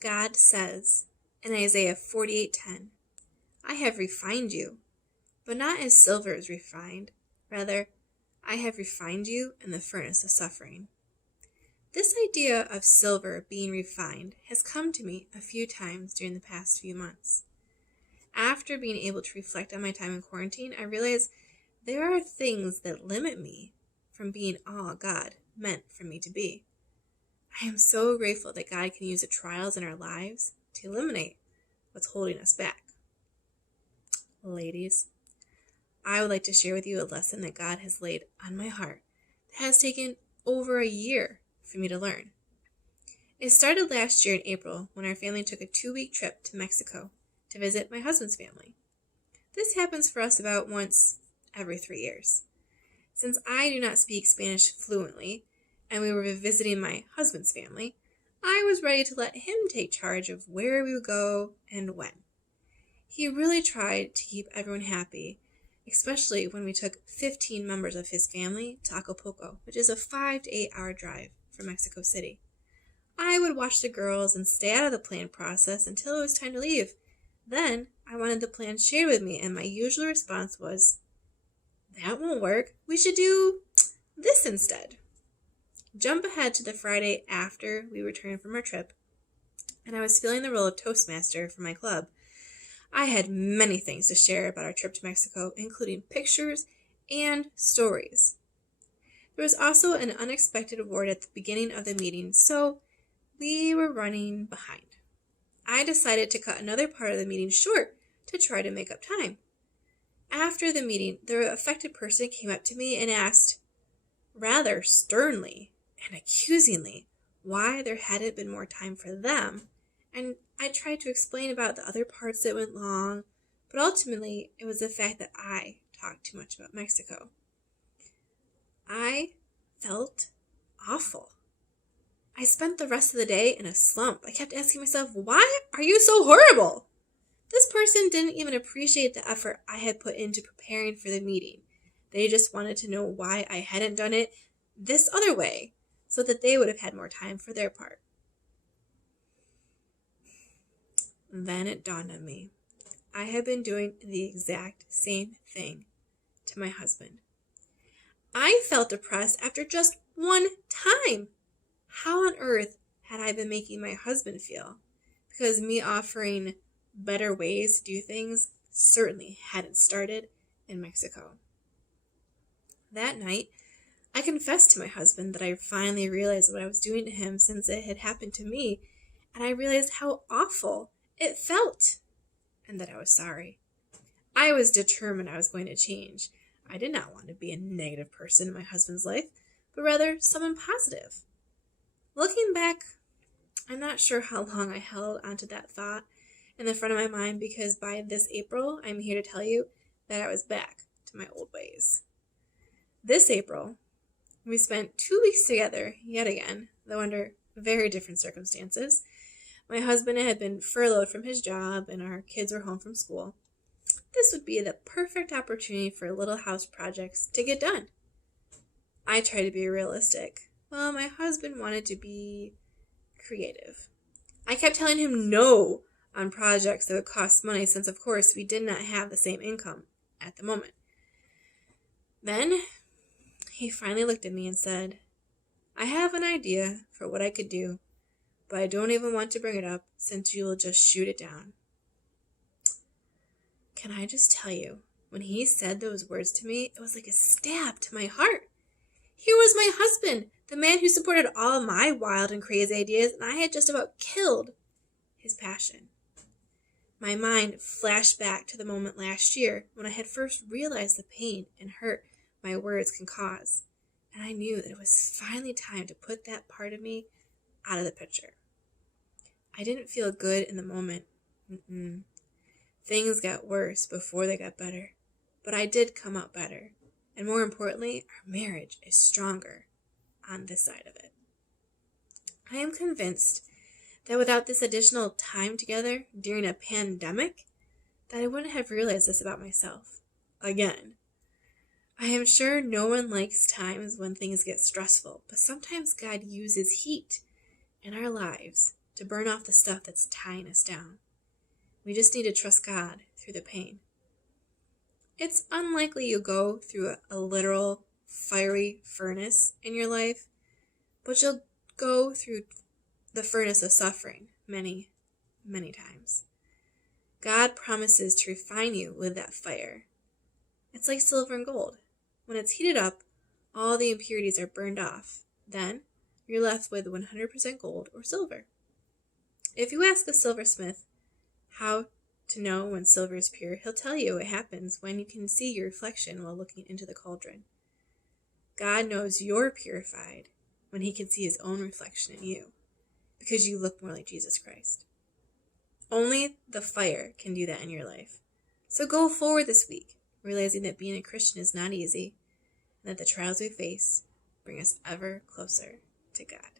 God says in Isaiah 48:10, I have refined you, but not as silver is refined. Rather, I have refined you in the furnace of suffering. This idea of silver being refined has come to me a few times during the past few months. After being able to reflect on my time in quarantine, I realized there are things that limit me from being all God meant for me to be. I am so grateful that God can use the trials in our lives to eliminate what's holding us back. Ladies, I would like to share with you a lesson that God has laid on my heart that has taken over a year for me to learn. It started last year in April when our family took a 2-week trip to Mexico to visit my husband's family. This happens for us about once every 3 years. Since I do not speak Spanish fluently, and we were visiting my husband's family, I was ready to let him take charge of where we would go and when. He really tried to keep everyone happy, especially when we took 15 members of his family to Acapulco, which is a 5 to 8 hour drive from Mexico City. I would watch the girls and stay out of the plan process until it was time to leave. Then I wanted the plan shared with me, and my usual response was, that won't work. We should do this instead. Jump ahead to the Friday after we returned from our trip, and I was filling the role of Toastmaster for my club. I had many things to share about our trip to Mexico, including pictures and stories. There was also an unexpected award at the beginning of the meeting, so we were running behind. I decided to cut another part of the meeting short to try to make up time. After the meeting, the affected person came up to me and asked, rather sternly and accusingly, why there hadn't been more time for them, and I tried to explain about the other parts that went long, but ultimately it was the fact that I talked too much about Mexico. I felt awful. I spent the rest of the day in a slump. I kept asking myself, why are you so horrible? This person didn't even appreciate the effort I had put into preparing for the meeting. They just wanted to know why I hadn't done it this other way, so that they would have had more time for their part. Then it dawned on me. I had been doing the exact same thing to my husband. I felt depressed after just one time. How on earth had I been making my husband feel? Because me offering better ways to do things certainly hadn't started in Mexico. That night, I confessed to my husband that I finally realized what I was doing to him since it had happened to me, and I realized how awful it felt, and that I was sorry. I was determined I was going to change. I did not want to be a negative person in my husband's life, but rather someone positive. Looking back, I'm not sure how long I held onto that thought in the front of my mind, because by this April, I'm here to tell you that I was back to my old ways. This April, we spent 2 weeks together yet again, though under very different circumstances. My husband had been furloughed from his job and our kids were home from school. This would be the perfect opportunity for little house projects to get done. I tried to be realistic, while my husband wanted to be creative. I kept telling him no on projects that would cost money, since of course we did not have the same income at the moment. Then he finally looked at me and said, I have an idea for what I could do, but I don't even want to bring it up since you will just shoot it down. Can I just tell you, when he said those words to me, it was like a stab to my heart. Here was my husband, the man who supported all of my wild and crazy ideas, and I had just about killed his passion. My mind flashed back to the moment last year when I had first realized the pain and hurt my words can cause, and I knew that it was finally time to put that part of me out of the picture. I didn't feel good in the moment. Things got worse before they got better, but I did come out better, and more importantly, our marriage is stronger on this side of it. I am convinced that without this additional time together during a pandemic, that I wouldn't have realized this about myself. Again, I am sure no one likes times when things get stressful, but sometimes God uses heat in our lives to burn off the stuff that's tying us down. We just need to trust God through the pain. It's unlikely you'll go through a literal fiery furnace in your life, but you'll go through the furnace of suffering many, many times. God promises to refine you with that fire. It's like silver and gold. When it's heated up, all the impurities are burned off. Then you're left with 100% gold or silver. If you ask a silversmith how to know when silver is pure, he'll tell you it happens when you can see your reflection while looking into the cauldron. God knows you're purified when he can see his own reflection in you, because you look more like Jesus Christ. Only the fire can do that in your life. So go forward this week, realizing that being a Christian is not easy, and that the trials we face bring us ever closer to God.